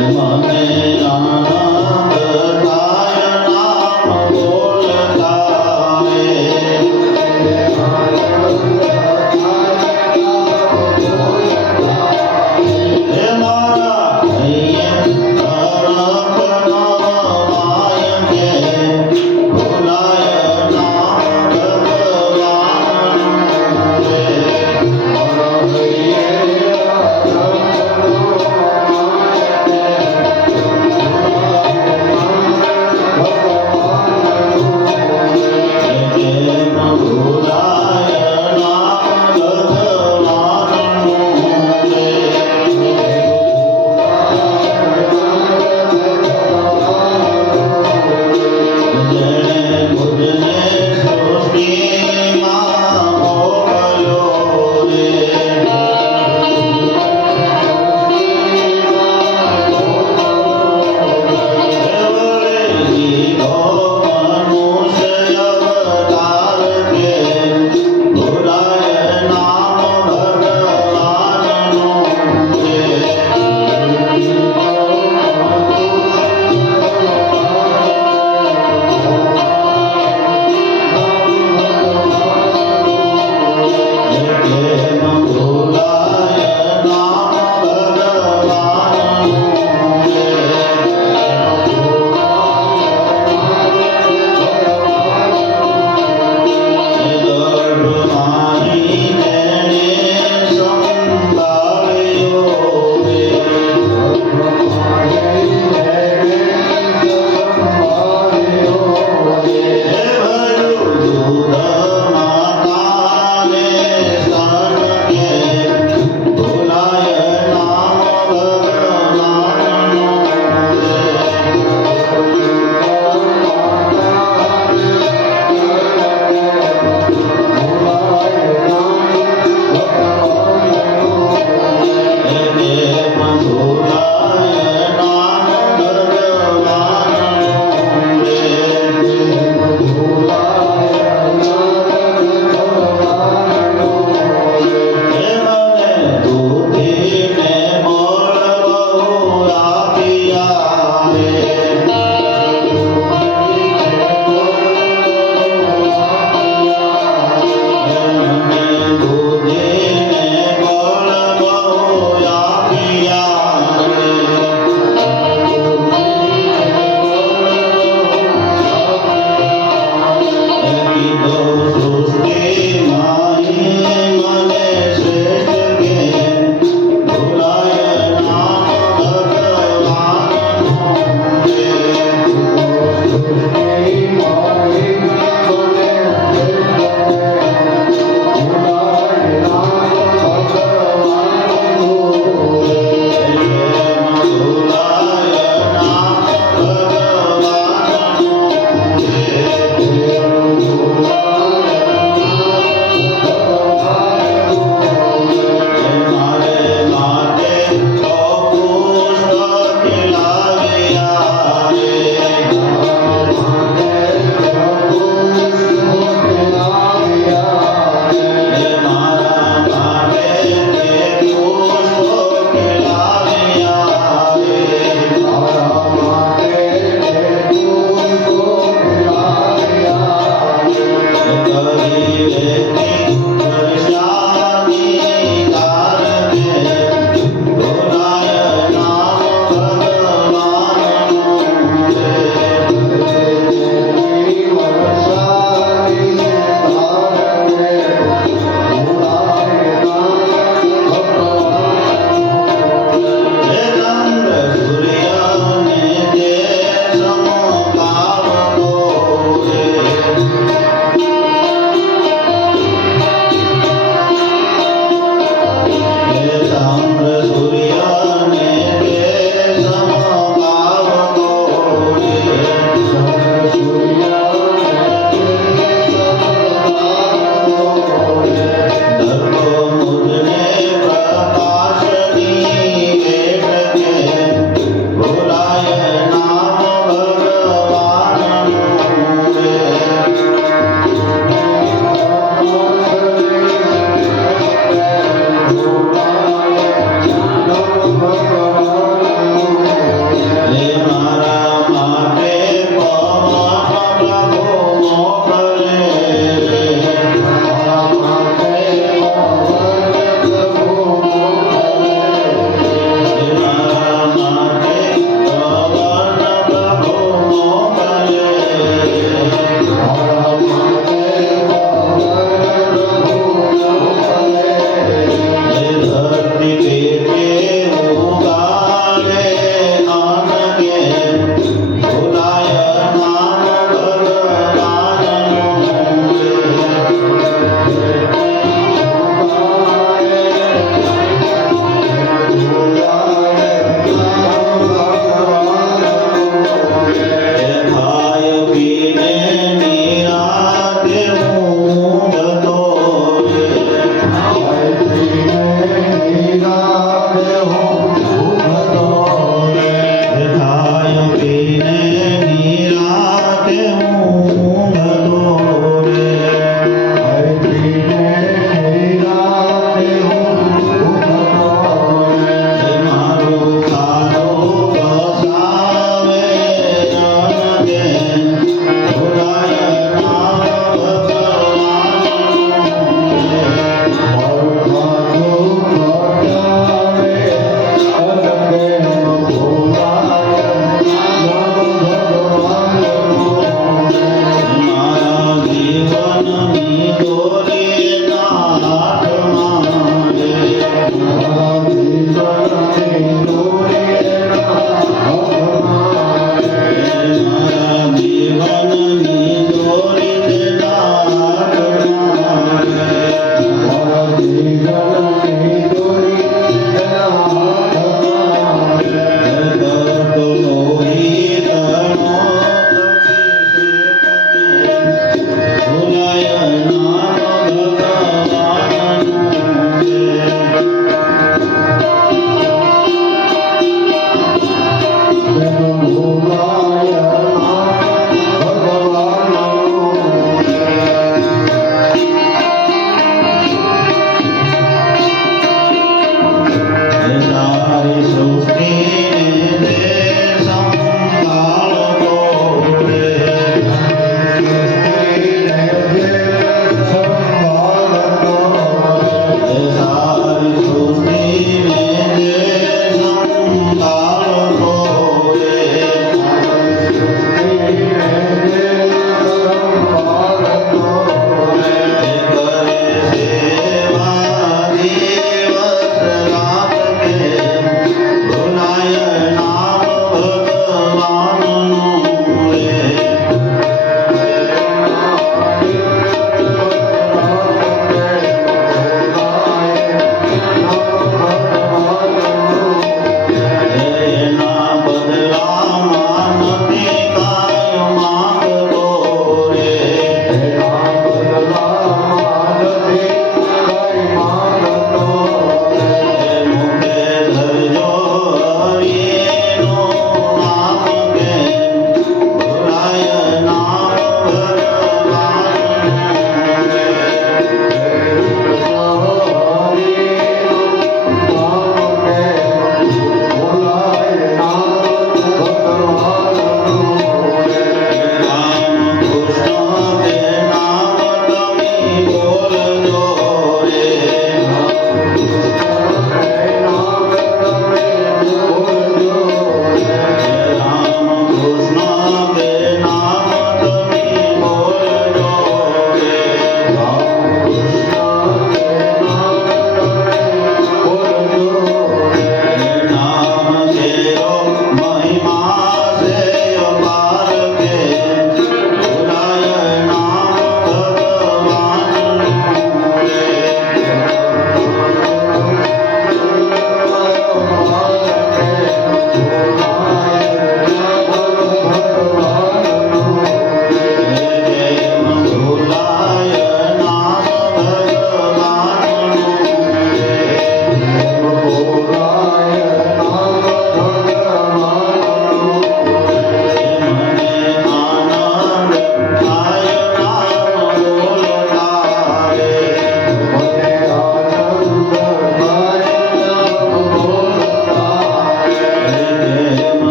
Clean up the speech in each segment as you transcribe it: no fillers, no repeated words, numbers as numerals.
મને આનંદ થાય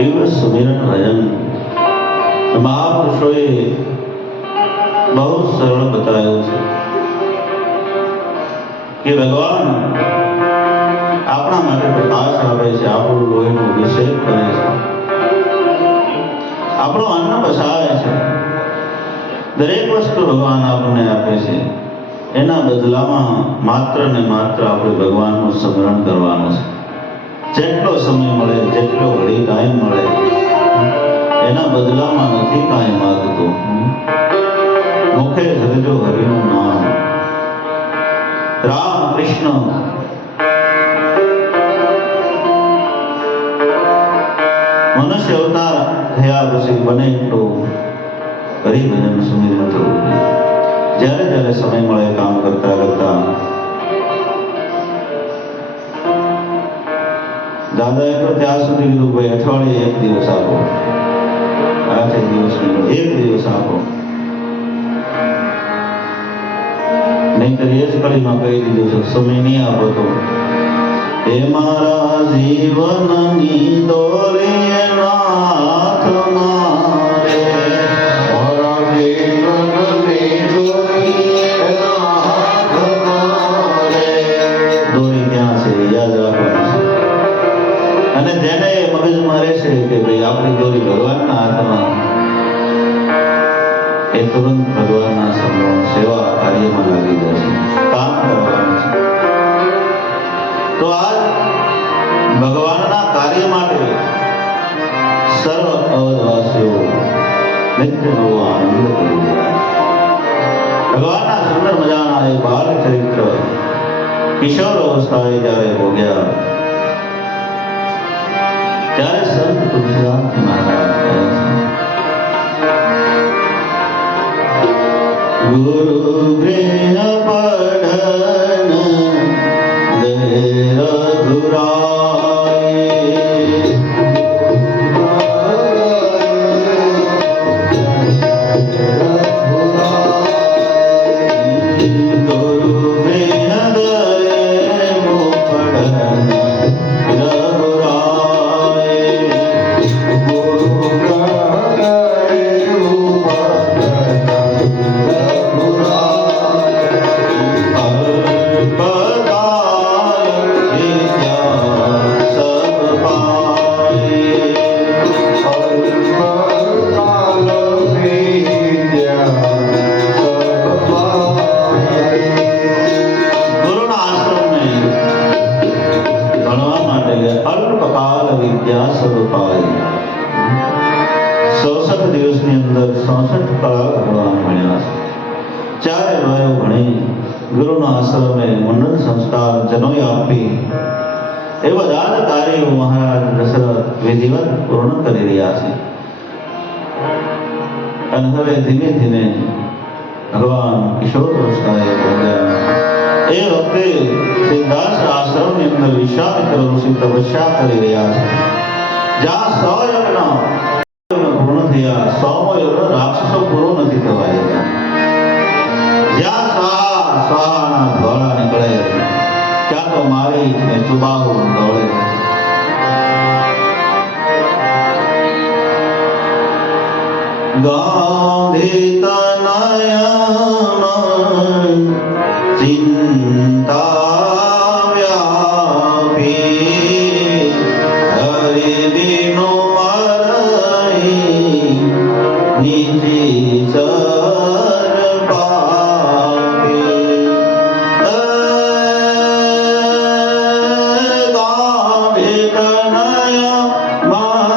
દિવ્ય સુમિરન ભજન મહાપુરુષોએ બહુ સરળ બતાવ્યું છે કે ભગવાન આપણા માટે પ્રકાશ આપે છે, આપણું લોહીનો અભિષેક કરે છે, આપણો અન્ન બસાવે છે, દરેક વસ્તુ ભગવાન આપણને આપે છે. એના બદલામાં માત્ર ને માત્ર આપણે ભગવાનનું સ્મરણ કરવાનું છે. જેટલો સમય મળે, જેટલો ઘડી ટાઈમ મળે, એના બદલામાં નથી કાંઈ માગતો. મુખે ધરજો હરિનું નામ. રામ કૃષ્ણ મનુષ્ય અવતાર થયા પછી બને એટલું હરિભજન સુમિરન થવું જોઈએ. જ્યારે જ્યારે સમય મળે કામ કરતા કરતા દાદાએ તો ત્યાં સુધી કીધું ભાઈ અઠવાડિયે એક દિવસ આપો, 8 દિવસ નહીં, એક દિવસ આપો. નહીંતર એ જ કડીમાં કહી દીધું છે સમય નહીં આપો તો એ મારા જીવનની દોરીએ નાથ મારે, મારા જીવનની દોરીએ નાથ મારે. દોરી ક્યાં છે યાદ રાખવાનું છે. અને જેને મગજમાં રહેશે કે ભાઈ આપણી દોરી ભગવાનના હાથમાં, એ તુરંત ભગવાનના સમૂહ સેવા કાર્યમાં લાગી જશે, કામ કરવાનું છે. તો આજ ભગવાનના કાર્ય માટે સર્વ અવધવાસીઓ નિત્ય નવો આનંદ કરી રહ્યા છે. ભગવાનના સુંદર મજાના એક બાલ ચરિત્ર કિશોર અવસ્થાએ જ્યારે ભોગ્યા ત્યારે સંત તુલસીદાસ મહારાજ કહે છે ગુરુ ગૃહ પઢન એ બધા જ કાર્યો મહારાજ દશરથ વિધિવત પૂર્ણ કરી રહ્યા છે. અને હવે ધીમે ધીમે ભગવાન કિશોર અવસ્થાએ પહોંચ્યા. એ વખતે સિદ્ધાર્થ આશ્રમની અંદર વિશ્વામિત્ર ઋષિ તપસ્યા કરી રહ્યા છે. જ્યાં 100 યજ્ઞ પૂર્ણ થયા, 100મો યજ્ઞ રાક્ષસો પૂરો નથી થવા જતા. જ્યાં સ્વાહાના ધોળા નીકળે, ત્યાં તો મારી ને સુબાહુ દોડે. ગાંધી તનયન ચિંતા વ્યાપી હરિ દિનો મરઈ નીચી સર પાપી. ગાંધી તનય મન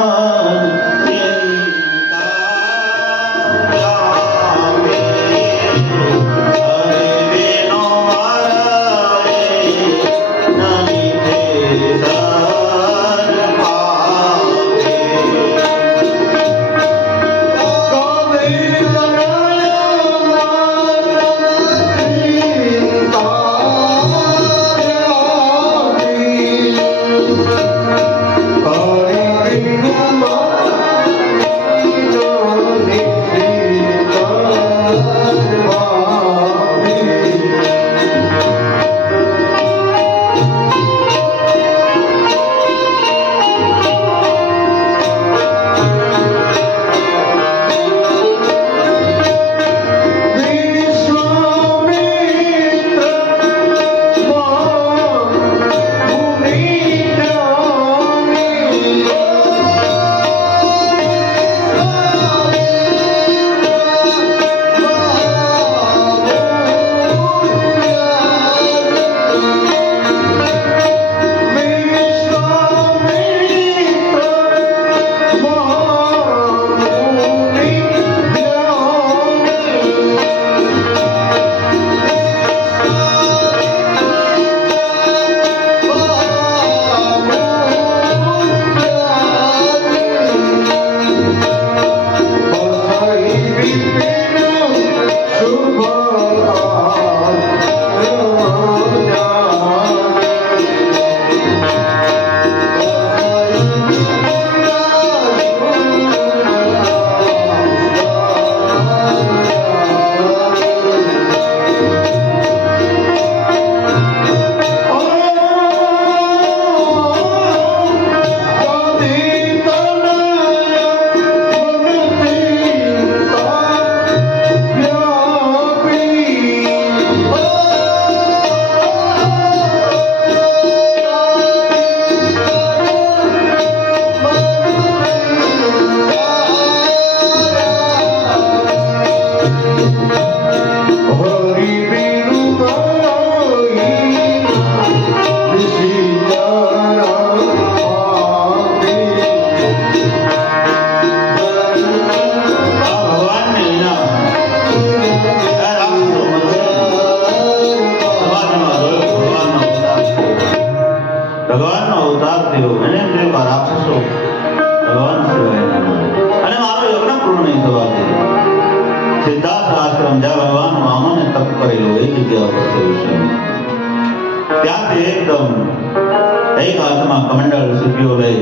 વિક્રમ એક હાથમાં કમંડળ સિદ્ધિઓ લઈ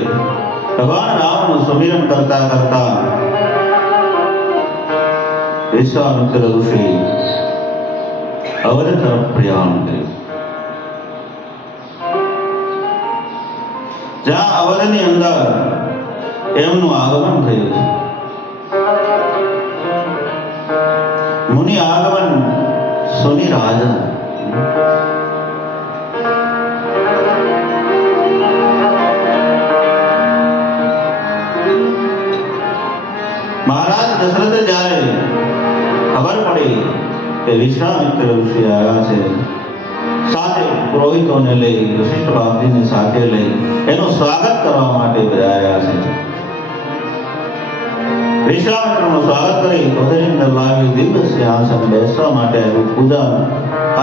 ભગવાન રામનું સુમિરન કરતા કરતા વિશ્વામિત્ર ઋષિ અવધ તરફ પ્રયાણ કર્યું. જ્યાં અવધની અંદર એમનું આગમન થયું છે. મુનિ આગમન સુની રાજા મહારાજ દશરથ જ્યારે ખબર પડી કે વિશ્વામિત્ર ઋષિ આવ્યા છે, સાથે પુરોહિતોને લઈ વશિષ્ઠ બાપજીને સાથે લઈ એનું સ્વાગત કરવા માટે પધાર્યા છે. વિશ્વામિત્રનું સ્વાગત કરી કોઠારી અંદર લાવી દિવ્ય સિંહાસન બેસવા માટે પૂજા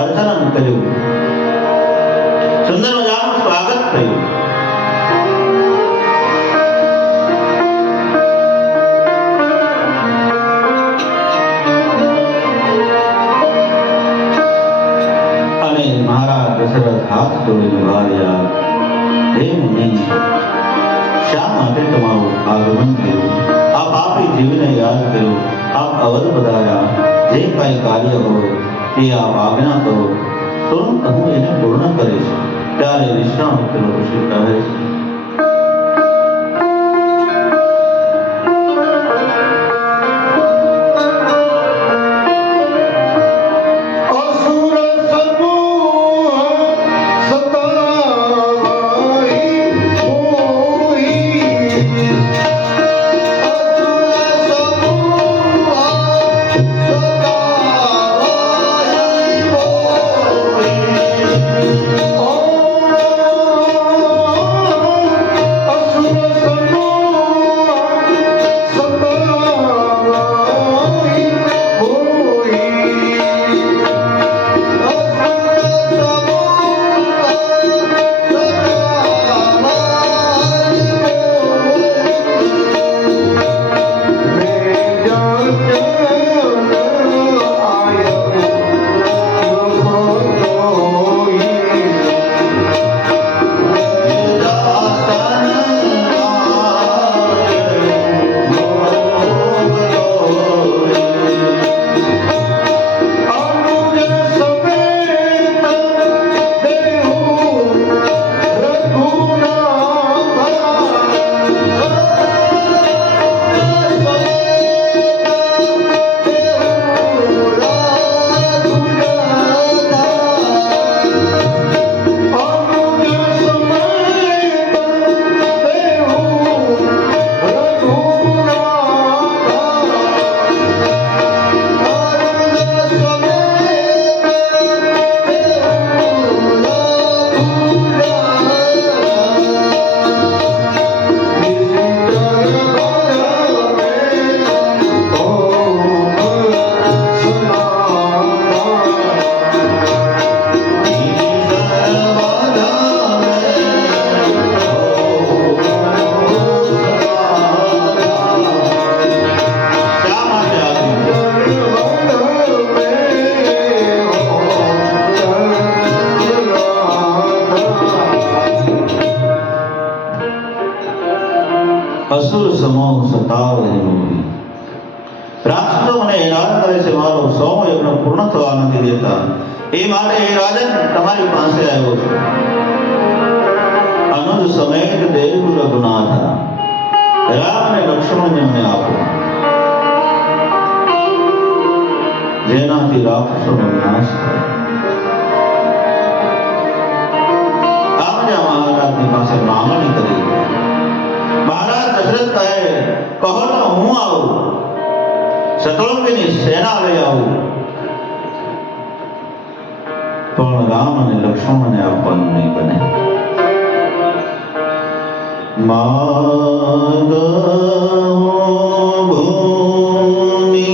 અર્ચન કર્યું. સુંદર મજાનું સ્વાગત થયું. અને મહારાજ દશરથ હાથ જોડીને વાળ્યા, હે મુનિ, શા માટે તમારું આગમન થયું? આ પાપી જીવને યાદ કર્યું, આપ અવધ પધાર્યા, જે કઈ કાર્ય હોય તે આપ આજ્ઞા કરો, તુરંત હું એને પૂર્ણ કરીશ. ત્યારે વિશ્વામિત્ર ઋષિ કહે છે, અસુર સમૂહ સતાવ રાક્ષસો મને હેરાન કરે છે, મારો 100 યજ્ઞ પૂર્ણ થવા નથી દેતા. એ માટે હે રાજન, તમારી પાસે આવ્યો છું. અનુજ સમેત દેવ રઘુનાથ, રામ અને લક્ષ્મણને મને આપો, જેનાથી રાક્ષસોનો વિનાશ થાય. આમજા મહારાજની પાસે માંગણી કરી. મહારાજ દશરથ કહે, કહો તો હું આવું, શત્રુંજયની સેના લઈ આવું, પણ રામ અને લક્ષ્મણને આપવાનું નહીં બને. માગો ભૂમિ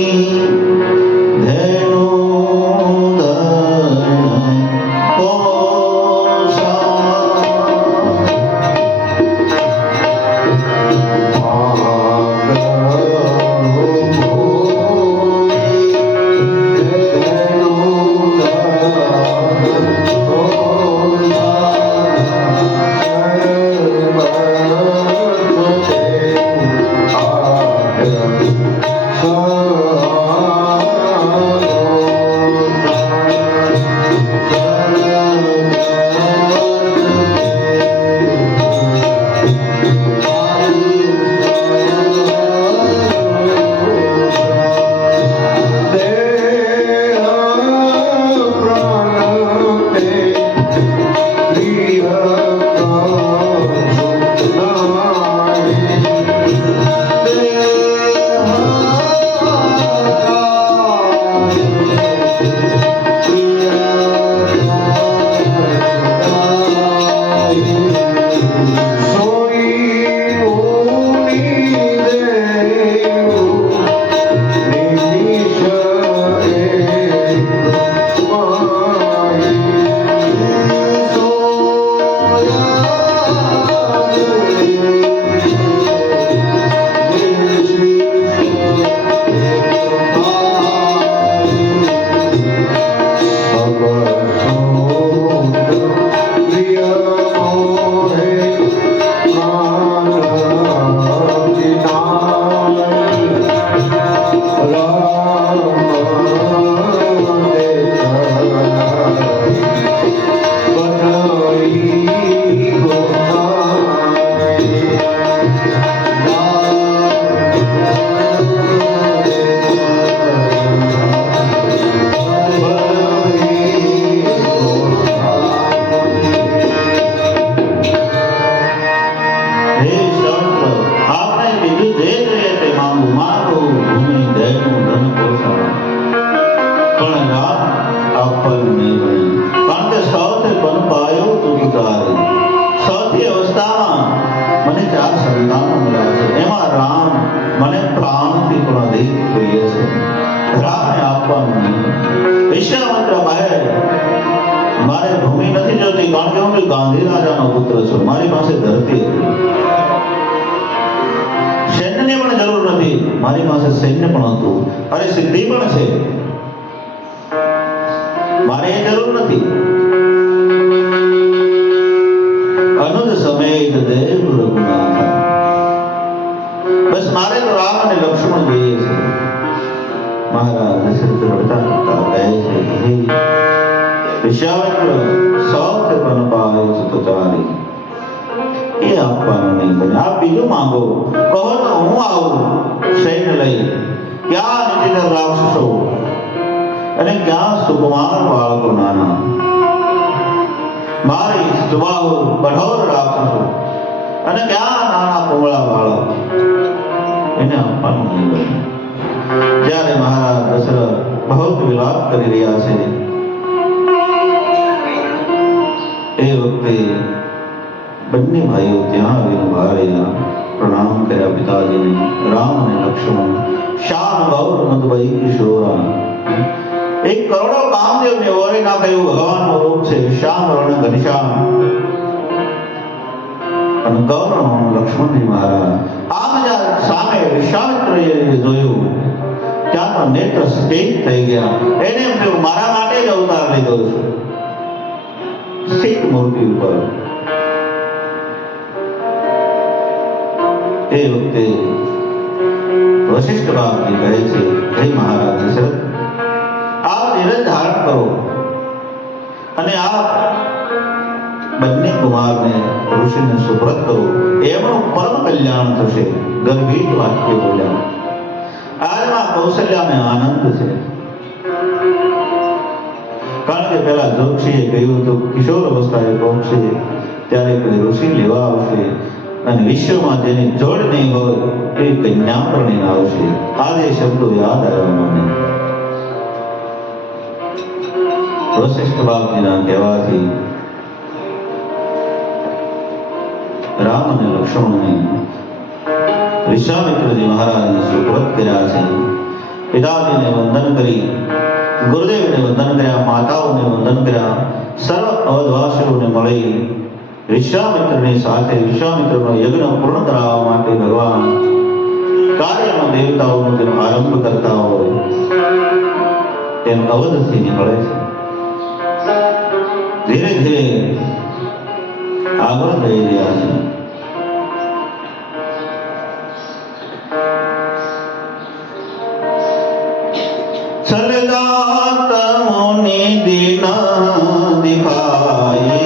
ધેનુ ધન પોષા બીજું જે જોઈએ તે માંગુ મારું ભૂમિ દયનું ધન પોષણ પણ રામ આપણને નહીં બને કારણ કે સૌથી પન પાયો તું તારે સૌથી અવસ્થામાં મને 4 સંતાનો મળ્યા છે એમાં રામ મને પ્રાણથી પણ અધિક પ્રિય છે રામને આપવાનું નહીં વિશ્વામિત્ર કહે મારે ભૂમિ નથી જોતી કારણ કે હું ગાંધી રાજાનો પુત્ર છું મારી પાસે ધરતી હતી સૈન્યની પણ જરૂર નથી મારી પાસે સૈન્ય પણ હતું અરે સિદ્ધિ પણ છે મારે એ જરૂર નથી અનુજ સમેત દેવ રઘુનાથ બસ મારે તો રામ અને લક્ષ્મણ જોઈએ છે મહારાજ દશરથ રડતા રડતા કહે છે હે વિશ્વામિત્ર સૌથી પન પાયો તો તારી એ આપવાનું નહીં બને આપ બીજું માંગો કહો તો હું આવું સૈન્ય લઈ ક્યાં નિતિધર રાક્ષસો અને ક્યાં સુકુમાર બાળકો નાના મારી સ્વભાવ કઠોર રાક્ષસો અને ક્યાં નાના કોમળા બાળક એને આપવાનું નહીં બને જ્યારે મહારાજ દશરથ બહુ વિલાપ કરી રહ્યા છે એ વખતે બંને ભાઈઓ ત્યાં આવીને ઉભા રહ્યા પ્રણામ કર્યા પિતાજીને રામ અને લક્ષ્મણ શાન ગૌર મધુભાઈ કિશોરા એક કરોડો કામદેવને ઓરે નાખ્યું ભગવાનનું રૂપ છે શ્યામ વર્ણ ઘનશ્યામ અને ગૌર લક્ષ્મણજી મહારાજ આમ જ્યાં સામે વિશ્વામિત્રએ જોયું ત્યાં તો નેત્ર સ્થિત થઈ ગયા એને એમ થયું મારા માટે જ અવતાર લીધો છે સ્થિત મૂર્તિ ઉપર એ વખતે વશિષ્ઠ બાપજી કહે છે હે મહારાજ દશરથ આપ ધીરજ ધારણ કરો અને આપ બંને કુમારને ઋષિને સુપ્રત કરો એમનું પરમ કલ્યાણ થશે ગર્ભિત વાક્ય બોલ્યા આજમાં કૌશલ્યાને આનંદ છે કારણ કે પેલા જોક્ષીએ કહ્યું હતું કિશોર અવસ્થાએ પહોંચશે ત્યારે કોઈ ઋષિ લેવા આવશે અને વિશ્વમાં જેની જોડ નહીં હોય એ કન્યા પરણીને આવશે આજે શબ્દો યાદ આવ્યા મને વશિષ્ઠ બાપજીના કહેવાથી રામ અને લક્ષ્મણને વિશ્વામિત્રજી મહારાજને સુપ્રત કર્યા છે પિતાજીને વંદન કરી ગુરુદેવને વંદન કર્યા માતાઓને વંદન કર્યા સર્વ અવધવાસીઓને મળી વિશ્વામિત્રની સાથે વિશ્વામિત્રનો યજ્ઞ પૂર્ણ કરાવવા માટે ભગવાન કાર્યમાં દેવતાઓનો જેમ આરંભ કરતા હોય તેમ અવધથી નીકળે છે ધીરે ધીરે આગળ જઈ રહ્યા છે સલગાત મુનિ દિન દિખાય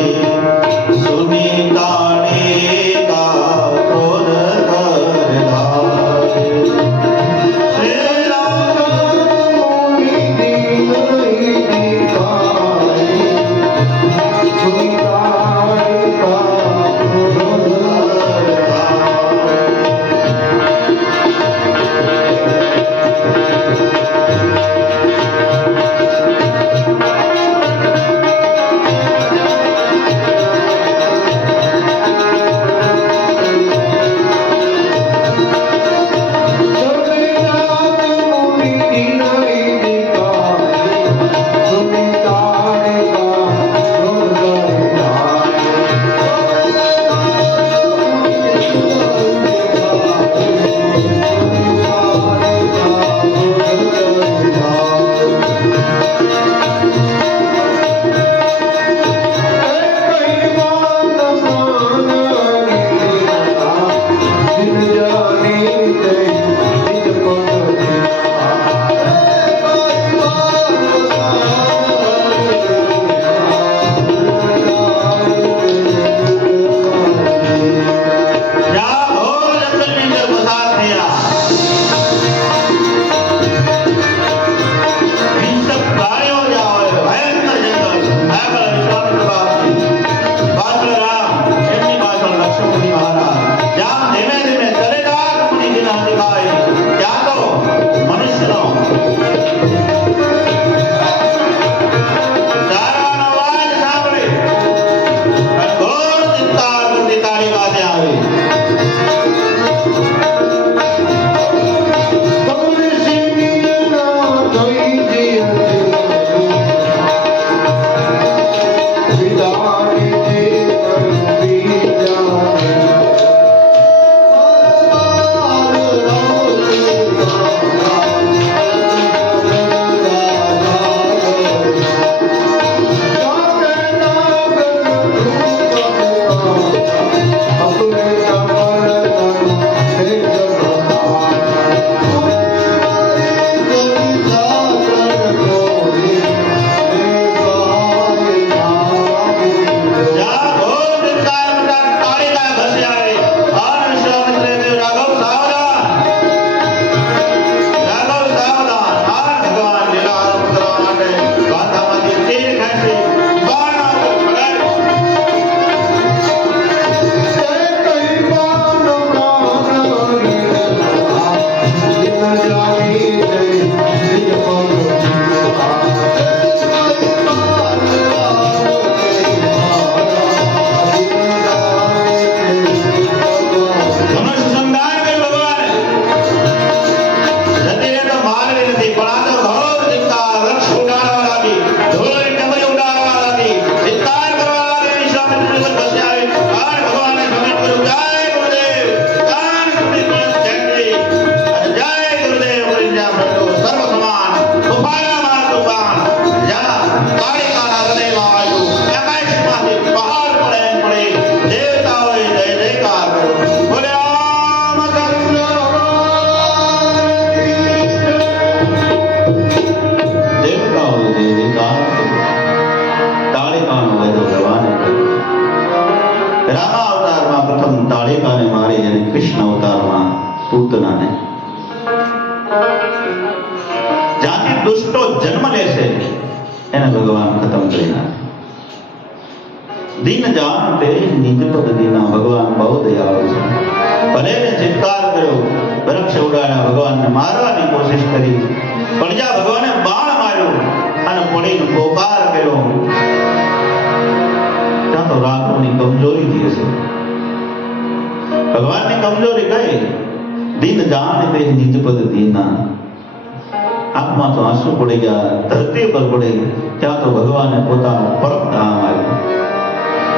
સુનિતાને કા ક્રોધ કર ધાય શ્રી રામ મુનિ દિન દિખાય સુનિતાને કા ક્રોધ કર ધાય જ્યાંથી દુષ્ટો જન્મ લેશે એને ભગવાન ખતમ કરી નાખે. દીન જાન તે નિજ પદ દીના, ભગવાન બહુ દયાળુ છે. ભલે ને ચિત્કાર કર્યો, વૃક્ષ ઉડાડ્યા, ભગવાનને મારવાની કોશિશ કરી, પણ જ્યાં ભગવાને બાણ માર્યો અને પડીને પોકાર કર્યો, ત્યાં તો રાઘવની કમજોરી થઈ છે. ભગવાનની કમજોરી કઈ? દીન જાન તે નિજ પદ દીના. આંખમાં તો આંસુ પડી ગયા, ધરતી પર પડે, ત્યાં તો ભગવાને પોતાનો પરમ ધામ આવ્યો.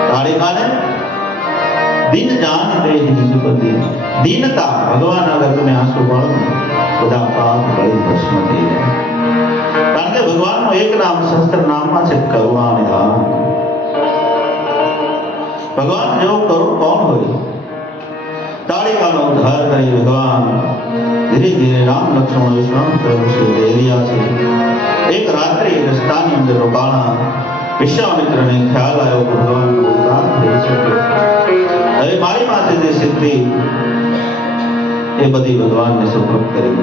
તાળી માને દીન જાન તે નિજ પદ દીના. દીનતા, ભગવાન આગળ તમે આંસુ પાડો ને, બધા પાપ બળી ભસ્મ થઈ જાય. કારણ કે ભગવાનનું એક નામ સહસ્ત્ર નામમાં છે, કરુણા નિધાન. ભગવાન જેવો કરુણ કોણ હોય? તાળીકાનો ઉદ્ધાર કરી ભગવાન ધીરે ધીરે રામ લક્ષ્મણ વિશ્વામિત્ર ઋષિ રહ્યા છે. એક રાત્રિ રસ્તાની અંદર રોકાણા. વિશ્વામિત્રને ખ્યાલ આવ્યો કે ભગવાનનો અવતાર થઈ શકે. હવે મારી પાસે જે સિદ્ધિ એ બધી ભગવાનને સુપ્રત કરી.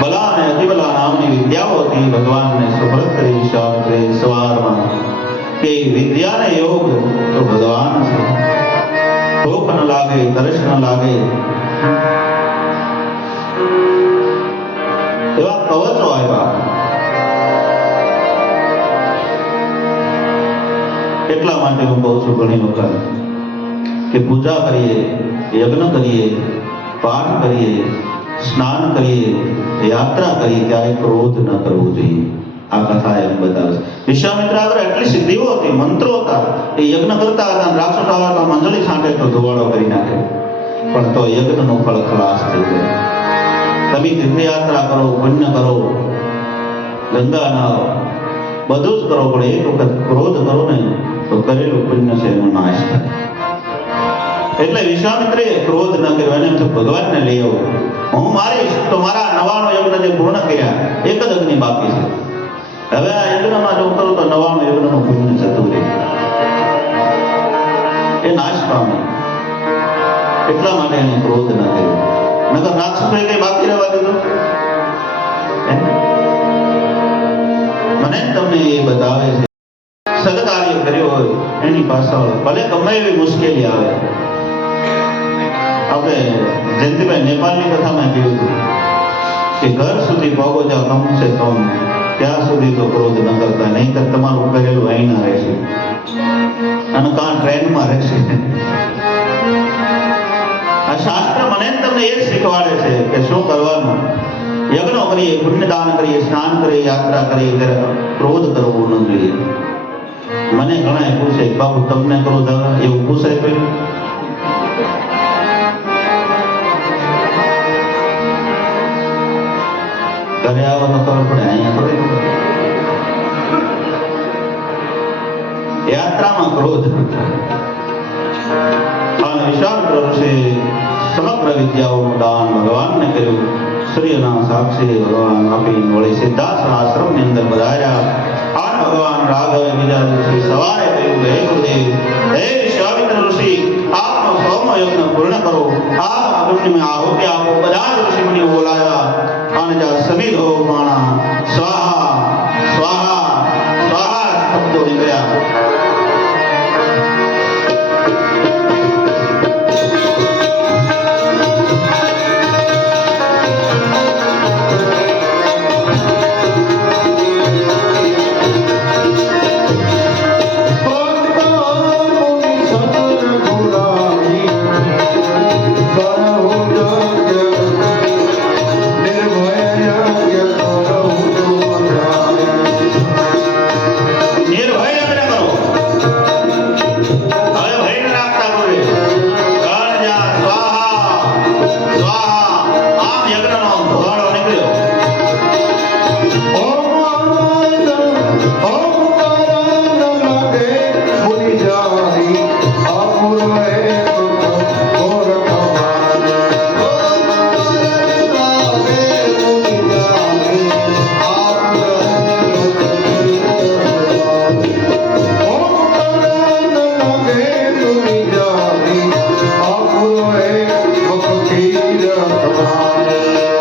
બલા અને અતિબલા નામની વિદ્યાઓ હતી, ભગવાનને સુપ્રત કરી વિશ્વામિત્રે સવારમાં કે વિદ્યાને યોગ તો ભગવાન છે. ભૂખ ન લાગે, તરસ ન લાગે, એવા કવચો આવ્યા. એટલા માટે હું કહું છું ઘણી વખત કે પૂજા કરીએ, યજ્ઞ કરીએ, પાઠ કરીએ, સ્નાન કરીએ, યાત્રા કરીએ, ત્યારે ક્રોધ ન કરવો જોઈએ. આ કથા એમ બતાવે છે. વિશ્વામિત્ર આગળ એટલી સિદ્ધિઓ હતી, મંત્રો હતા, એ યજ્ઞ કરતા હતા, રાક્ષસ આવે તો મંજળી છાંટે તો ધુવાડો કરી નાખે, પણ તો યજ્ઞનું ફળ ખલાસ થઈ જાય. તમે તીર્થયાત્રા કરો, પુણ્ય કરો, ગંગા નાઓ, બધું જ કરો, પણ એક વખત ક્રોધ કરો ને તો કરેલું પુણ્ય છે એનો નાશ થાય. એટલે વિશ્વામિત્રે ક્રોધ ન કર્યો, એને તો ભગવાનને લઈ આવો, હું મારીશ તો મારા 99 યજ્ઞ જે પૂર્ણ કર્યા, એક જ અગ્નિ બાકી છે. હવે આ યજ્ઞમાં જો કરું તો 99 યજ્ઞનું પુણ્ય જતું રહે, એ નાશ પામે. એટલા માટે એને ક્રોધ ન કર્યો. નકર રાક્ષસોએ કઈ બાકી રહેવા દીધું? મને તમને એ બતાવે છે, સદકાર્ય કર્યો હોય એની પાછળ ભલે ગમે એવી મુશ્કેલી આવે. આપણે જયંતિભાઈ નેપાળની કથામાં કહ્યું હતું કે ઘર સુધી પહોંચો જાઓ કમસે કમ, ત્યાં સુધી તો ક્રોધ ન કરતા, નહીં તો તમારું કરેલું અહીં ના રહેશે અને કાં ટ્રેનમાં રહેશે. આ શાસ્ત્ર મને તમને એ શીખવાડે છે કે શું કરવાનું. યજ્ઞ કરીએ, પુણ્યદાન કરીએ, સ્નાન કરીએ, યાત્રા કરીએ, ત્યારે ક્રોધ કરવો ન જોઈએ. મને ઘણા પૂછે બાબુ તમને ક્રોધ આવે? એવું પૂછાય પેલું? ઘરે આવો તો ખબર પડે, અહીંયા થોડી. યાત્રામાં ક્રોધ અને વિશ્વામિત્ર ઋષિ સમગ્ર વિદ્યાઓનું દાન ભગવાનને કર્યું. સૂર્યના સાક્ષી ભગવાન આપી વળી સિદ્ધાશ્રમ આશ્રમની અંદર પધાર્યા. આ ભગવાન રાઘવે બીજા દિવસે સવારે કહ્યું, હે ગુરુદેવ, હે વિશ્વામિત્ર ઋષિ, આપનો 100મો યજ્ઞ પૂર્ણ કરો, આ અગ્નિમાં આહુતિ આપો. બધા જ ઋષિમુનિઓ બોલાયા અને જ્યાં સમિધો માણા સ્વાહા સ્વાહા સ્વાહા શબ્દો નીકળ્યા. Come on.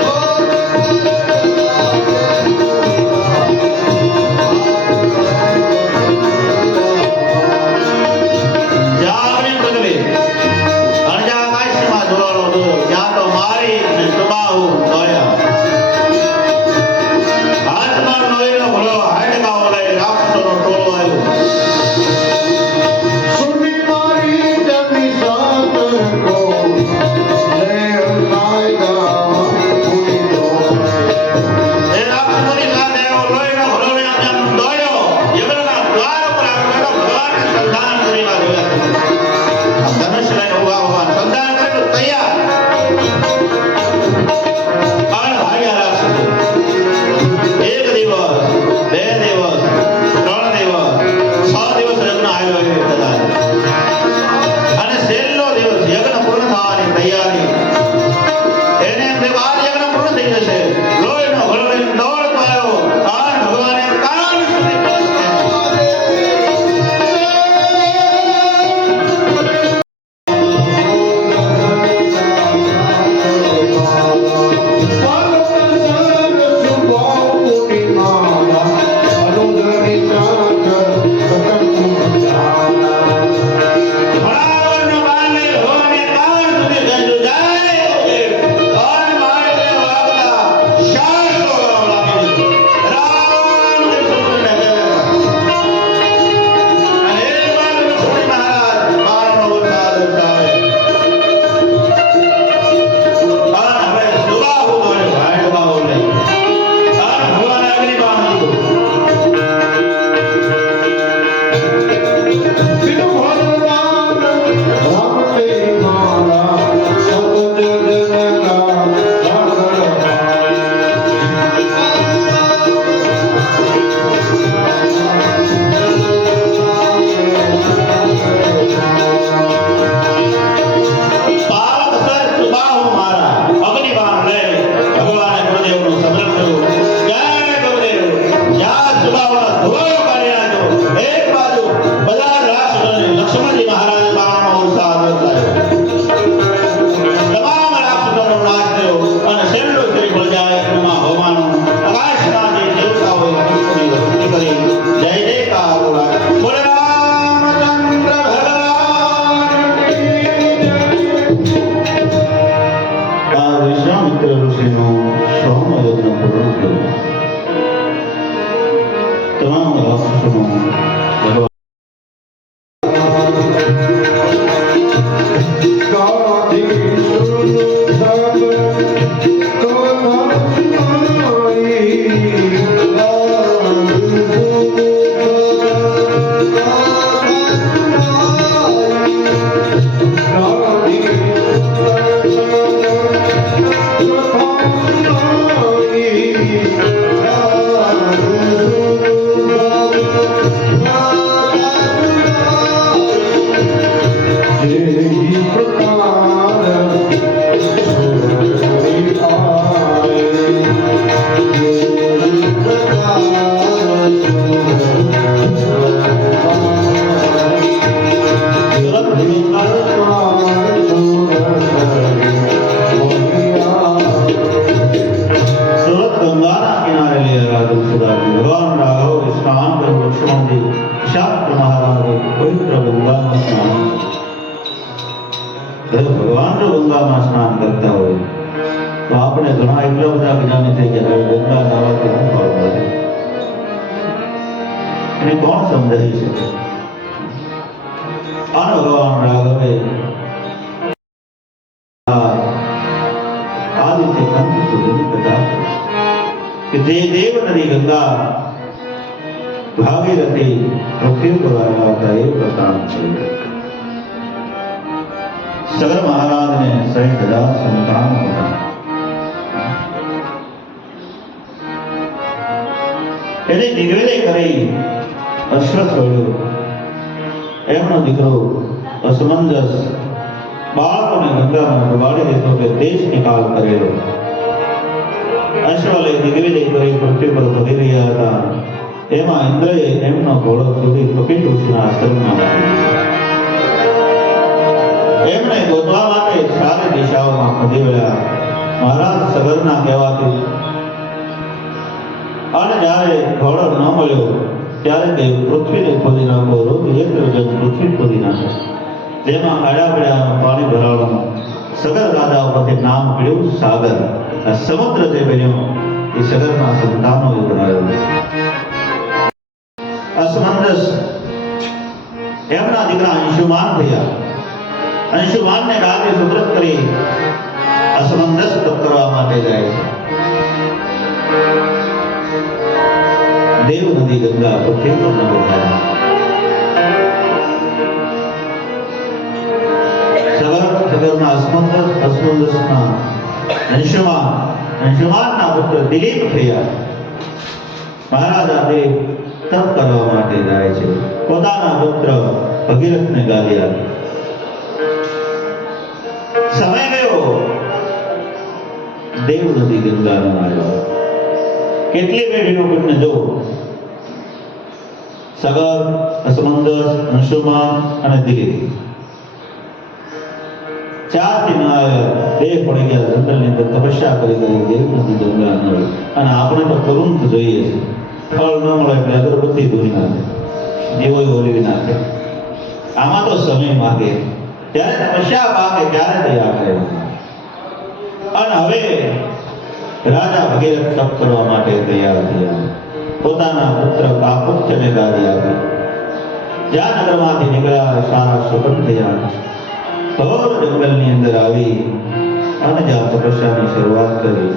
તો આપણે ઘણા એટલા બધા જ્ઞાની થઈ ગયા કે ગંગા નાવાથી શું ફળ મળે એને કોણ સમજાવી શકે? અને ભગવાન રાઘવે આદિત્ય કંઠ સુધીની કથા કે જે દેવ નદી ગંગા ભાગીરથી પૃથ્વી પર આવ્યા હતા એ પ્રકાંડ છે. સગર મહારાજને 60,000 સંતાન હતા. એને દિગ્વિજય કરી અશ્વ છોડ્યો. એમનો દીકરો અસમંજસ બાળકોને ગંગામાં ડુબાડી દીધો કે દેશ નિકાલ કરેલો. અશ્વ લઈ દિગ્વિજય કરી પૃથ્વી પર ફરી રહ્યા હતા. એમાં ઇન્દ્રએ એમનો ઘોડો છોડી કપિલ ઋષિના આશ્રમમાં મૂકી. એમણે ગોતવા માટે ચારે દિશાઓમાં ખોદી વળ્યા. મહારાજ સગરના કહેવાથી અને જ્યારે ઘોડો ન મળ્યો ત્યારે તે પૃથ્વીને ખોદી નાખો. રોજ એક જણ પૃથ્વી ખોદી નાખે. જેમાં આડા પડામાં પાણી ભરાવાનું સગર રાજા ઉપરથી નામ પડ્યું સાગર. આ સમુદ્ર જે બન્યો એ સગરના સંતાનોએ બનાવ્યો. અસમંજસ એમના દીકરા અંશુમાન થયા. અંશુમાનને રાગે સુબ્રત કરી અસમંજસ તપ કરવા માટે જાય છે. દેવ નદી ગંગા પૃથ્વી પર ન બંધાય. સગરના અસમંજસના અંશુમાનના પુત્ર દિલીપ થયા. મહારાજા દેવ તપ કરવા માટે જાય છે. પોતાના પુત્ર ભગીરથને ગાદી આપી. સમય ગયો, દેવ નદી ગંગાનો આવ્યો. કેટલી પેઢીનો પુણ્ય જો. સગર, અસમંજસ, અંશુમાન અને દિલીપ ચારથી ન આવ્યા. બે પડી ગયા જંગલની અંદર તપસ્યા કરી દેવ નદી ગંગા ન. અને આપણે તો તુરંત જોઈએ છે. ફળ ન મળે એટલે અગરબત્તી ધોઈ નાખે, દીવો ઓલવી નાખે. આમાં તો સમય માગે. ત્યારે તપસ્યા માગે ત્યારે તૈયાર કરે. અને હવે રાજા ભગીરથ તપ કરવા માટે તૈયાર થયા. પોતાના પુત્ર કાકુત્યને ગાદી આપી. જ્યાં નગરમાંથી નીકળ્યા સારા સુગંધ થયા. ઘોર જંગલની અંદર આવી અને જ્યાં તપસ્યાની શરૂઆત કરી.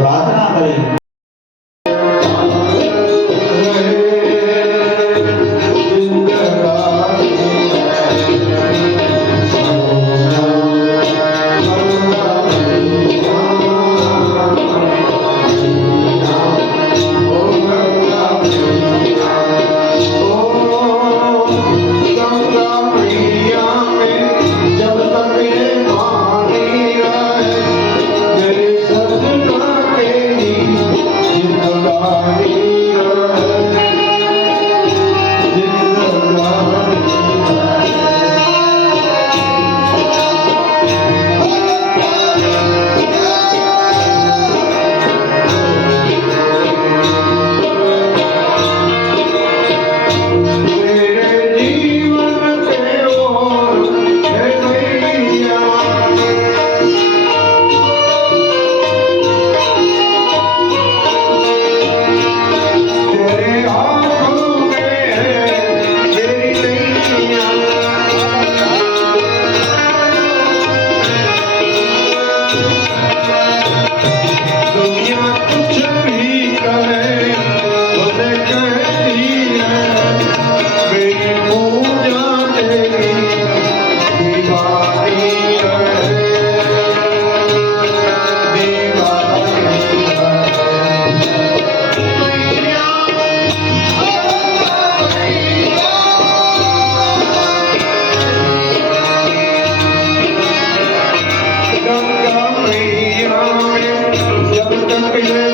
પ્રાર્થના કરી जब तक